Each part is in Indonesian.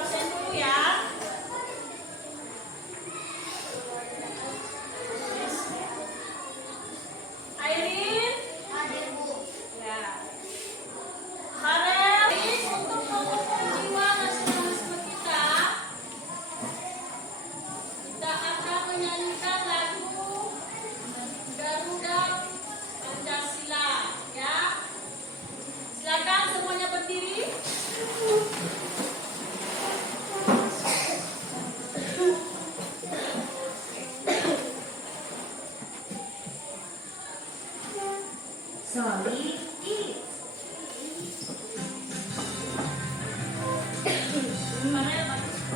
absen dulu ya. Airin. Hadir, Bu. Ya. Harel, untuk memupuk jiwa nasionalisme kita akan menyanyikan lagu Garuda Pancasila, ya. Silakan semuanya berdiri. Solid eat. Harel, bagus.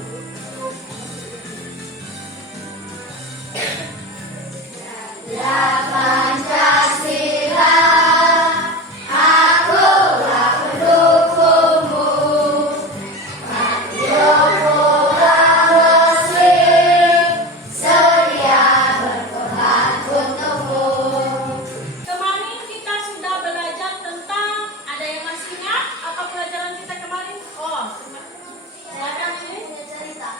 Pancasila, akulah pendukungmu. Mendukunglah resmi, sedia berkorban untukmu. Kemarin kita sudah belajar tentang, ada yang masih ingat apa pelajaran kita kemarin? Oh, silakan ini. Punya cerita.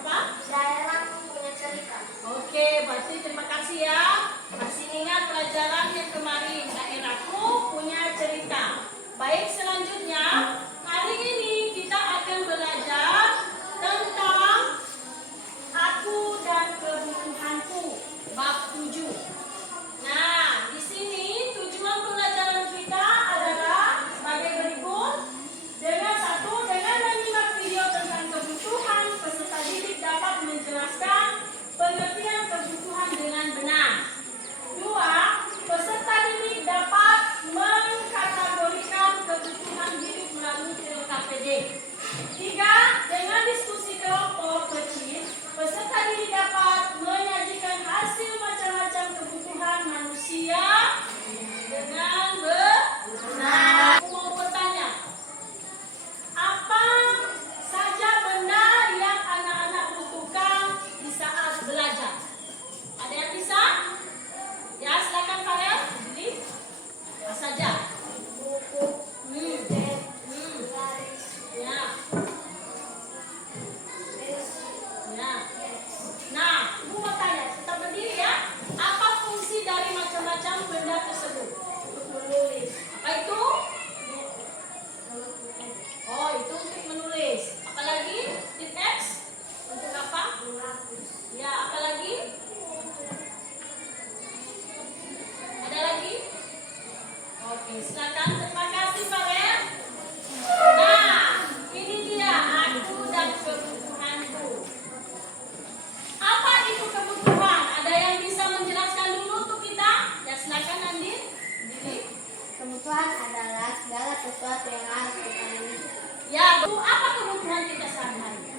Apa? Daerah punya cerita. Oke, berarti terima kasih ya. Masih ingat pelajaran yang kemarin. Daerahku punya cerita. Baik, selanjutnya hari ini kita akan belajar tentang aku dan kebutuhanku bab 7. Nah, di sini tujuan pembelajaran kita adalah sebagai berikut. Dengan menyimak video tentang kebutuhan, peserta didik dapat menjelaskan pengertian kebutuhan dengan benar. 2. Peserta didik dapat mengkategorikan kebutuhan hidup melalui LKPD. 3. Dengan diskusi kelompok kecil, peserta didik dapat menyajikan hasil macam-macam kebutuhan manusia dengan benar. Aku mau bertanya, apa saja benda yang anak-anak butuhkan di saat belajar? Ada yang bisa? Ya, silakan Farel. Jadi, apa saja? Buku, Ya, pensil, ya. Nah, Ibu mau tanya, kita berdiri ya. Apa fungsi dari macam-macam benda tersebut? untuk menulis. Apa itu? Oh, itu untuk menulis. Apalagi? Tip X? Untuk apa? Ya, apalagi? Ada lagi? Oke, silakan. Terima kasih, Farel. Nah, ini dia aku dan kebutuhanku. Apa itu kebutuhan? Ada yang bisa menjelaskan dulu untuk kita? Ya, silakan Andin. Diri. Kebutuhan adalah segala sesuatu yang harus kita miliki. Ya, Bu, apa kebutuhan kita sehari-hari?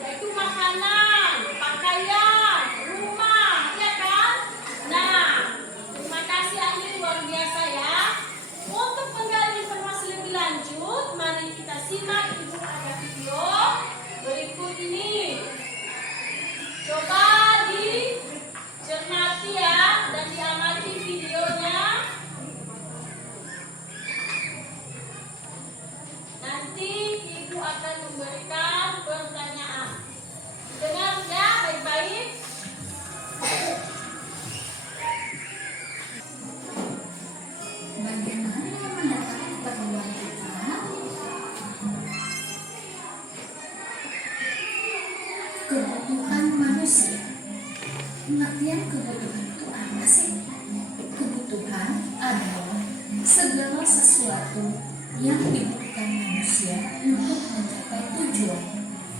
Yaitu makanan, pakaian, rumah, ya kan? Nah, terima kasih Andi, luar biasa ya. Untuk menggali informasi lebih lanjut, mari kita simak Ibu ada video berikut ini. Coba dicermati ya dan diamati videonya. Nanti Ibu akan memberikan pertanyaan. Dengar ya baik-baik. Bagaimana mendapat keperluan kita? Kebutuhan manusia. Pengertian kebutuhan itu apa sih? Kebutuhan adalah segala sesuatu yang dibutuhkan manusia untuk mencapai tujuan.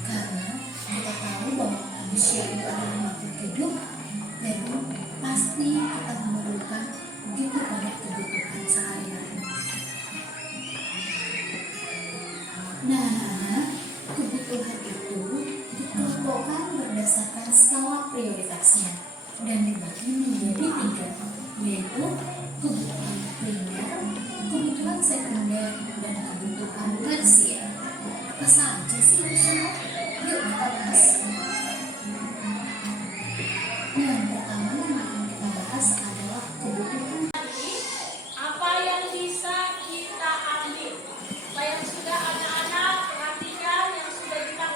Karena kita tahu bahwa manusia itu adalah makhluk hidup, jadi pasti kita memerlukan begitu banyak kebutuhan sehari-hari. Nah, kebutuhan itu dikelompokkan berdasarkan skala prioritasnya dan dibagi menjadi 3, yaitu kebutuhan primer, kebutuhan sekunder, dan kebutuhan tersier. Apa saja sih itu semua? Yuk kita bahas. Yang pertama yang akan kita bahas adalah kebutuhan. Apa yang bisa kita ambil? Apa yang sudah anak-anak perhatikan, yang sudah kita